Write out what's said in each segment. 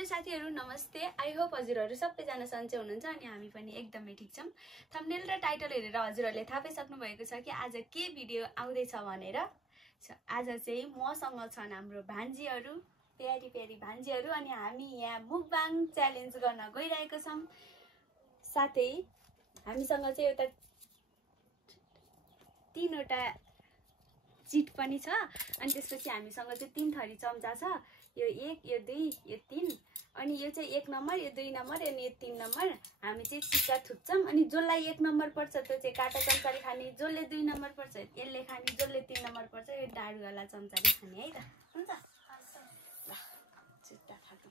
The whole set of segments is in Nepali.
हेलो साथीहरु नमस्ते। आई होप हजुरहरु सबैजना सन्चै हुनुहुन्छ अनि हामी पनि एकदमै ठीक छौं। थम्बनेल र टाइटल हेरेर हजुरहरुले थाहा पाइसक्नु भएको छ कि आज के भिडियो आउँदै छ भनेर। आज चाहिँ मसँग छन् हाम्रो भान्जीहरु, प्यारी प्यारी भान्जीहरु अनि हामी यहाँ मुकबाङ च्यालेन्ज गर्न गइरहेका छौं। साथै हामीसँग चाहिँ एउटा 3 वटा चिट पनि छ अनि त्यसपछि हामीसँग चाहिँ 3 थरी चम्चा छ। यो 1 यो 2 यो 3 अनि यो चाहिँ 1 नम्बर यो 2 नम्बर अनि यो 3 नम्बर। हामी चाहिँ चिट्टा थुच्छौं अनि जसलाई 1 नम्बर पर्छ त्यो चाहिँ काटा चम्चाले खाने, जसले 2 नम्बर पर्छ यसले खाने, जसले 3 नम्बर पर्छ यो डाडुवाला चम्चाले खाने है त। हुन्छ ल चिट्टा खाऊ।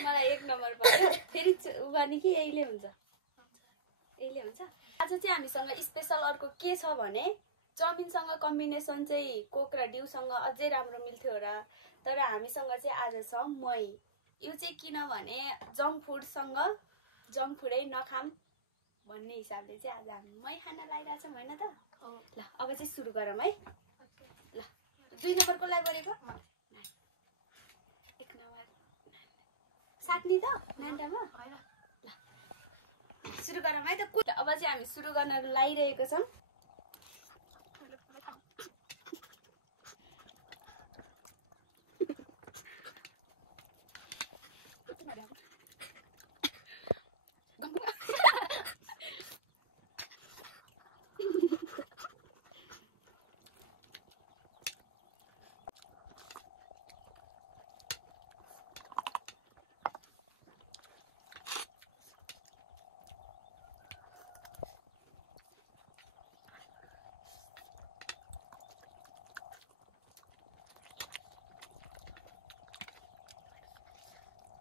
मलाई 1 नम्बर पर्छ। फेरि उगानी कि यहीले हुन्छ? यहीले हुन्छ। आज चाहिँ हामीसँग स्पेशल अर्को के छ भने चाउमिनसँग कम्बिनेसन चाहिँ कोक र डिउसँग अझै राम्रो मिल्थ्यो र तर हामीसँग चाहिँ आज छ मही। यो चाहिँ किनभने जङ्क फुडै नखाम भन्ने हिसाबले चाहिँ आज हामी मही खान लागिरहेको छौँ हैन त? ल अब चाहिँ सुरु गरौँ है। ल 2 नम्बरको लागि गरेको 1 नम्बर साट्नी त नान्टामा हैन। ल सुरु गरौँ है त। अब चाहिँ हामी सुरु गर्न लागिरहेको छौँ।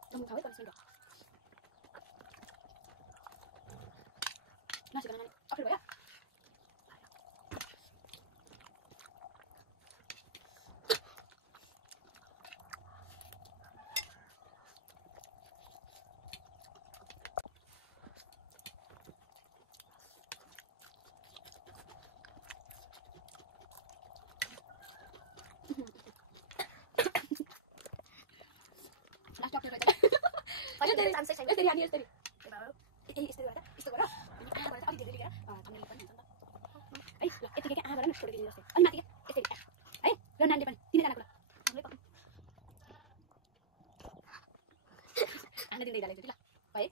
Kamu tahu kan sudah? Nasi kan apa ya? Dari sampai saya dari Anies dari. Ini istri ada. Istri ada. Ini ada apa dia dia? Kamu lihat kan. Ai, itu kayak apa kan sudah gini. Ani mati ya. Istri. Ai, dan nanti pan. Ini kan aku. Assalamualaikum. Anda di dalam itu lah. Baik.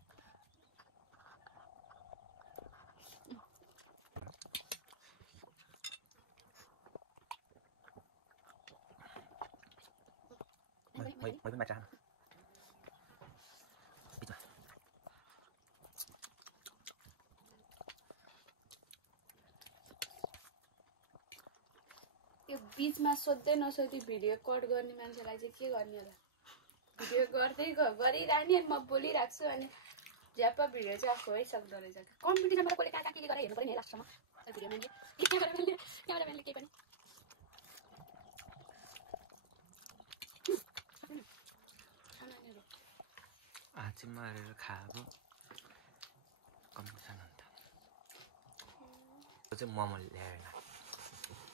Mới macam. यो बीचमा सोध्दै नसोधी भिडियो कट गर्ने मान्छेलाई चाहिँ के गर्ने होला? भिडियो गर्दै गरिरहने अनि म बोलिराख्छु अनि झ्याप्प भिडियो चाहिँ आफू है सक्दो रहेछ। कम्पिटिसनमा कसले कहाँ के गरेर हेर्नु पर्यो नि लास्टमा भिडियोमा क्यामेराम्यानले केही पनि आछि मारेर खाएको कम्पिटिसन अन्त त्यो चाहिँ मोमो ल्याएर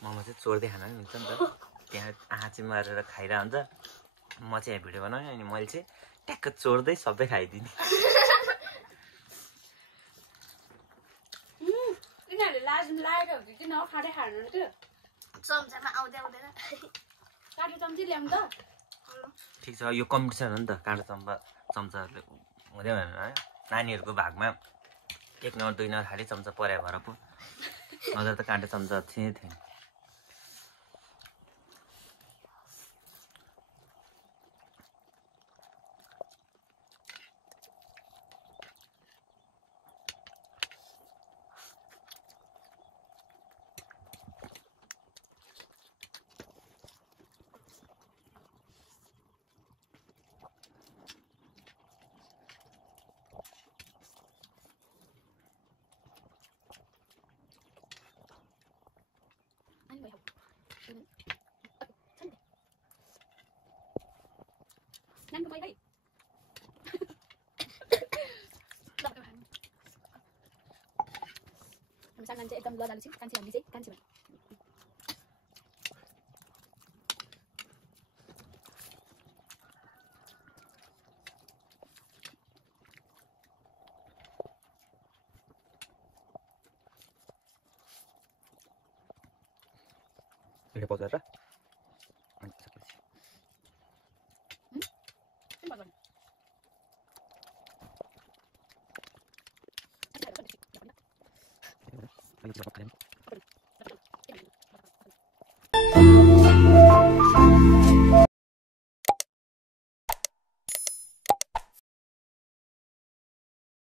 मोमो चाहिँ चोर्दै खान पनि मिल्छ नि त। त्यहाँ आँची मारेर खाइरह हुन्छ। म चाहिँ यहाँ भिडियो बनाउने अनि मैले चाहिँ ट्याक्क चोर्दै सबै खाइदिने। यिनीहरूले लाज लागेर हो कि नखाँदै खानुहुन्थ्यो। चम्चामा आउँदै आउँदैन काँटो चम्ची ल्याउँ त। ठिक छ यो कम्पिटिसन हो नि त। काँटो चम्चाहरूले हुँदै भएन है। नानीहरूको भागमा 1 नम्बर 2 नम्बर खालि चम्चा पर्या भएर पो नजर त काँटो चम्चा थिएन। Nang kembali lagi. हामी सानो चाहिँ एकदम लजालु छौँ कान्छी भन्ने चाहिँ कान्छी भन्ने भिडियो पज गरेर अनि सकेपछि अलिकति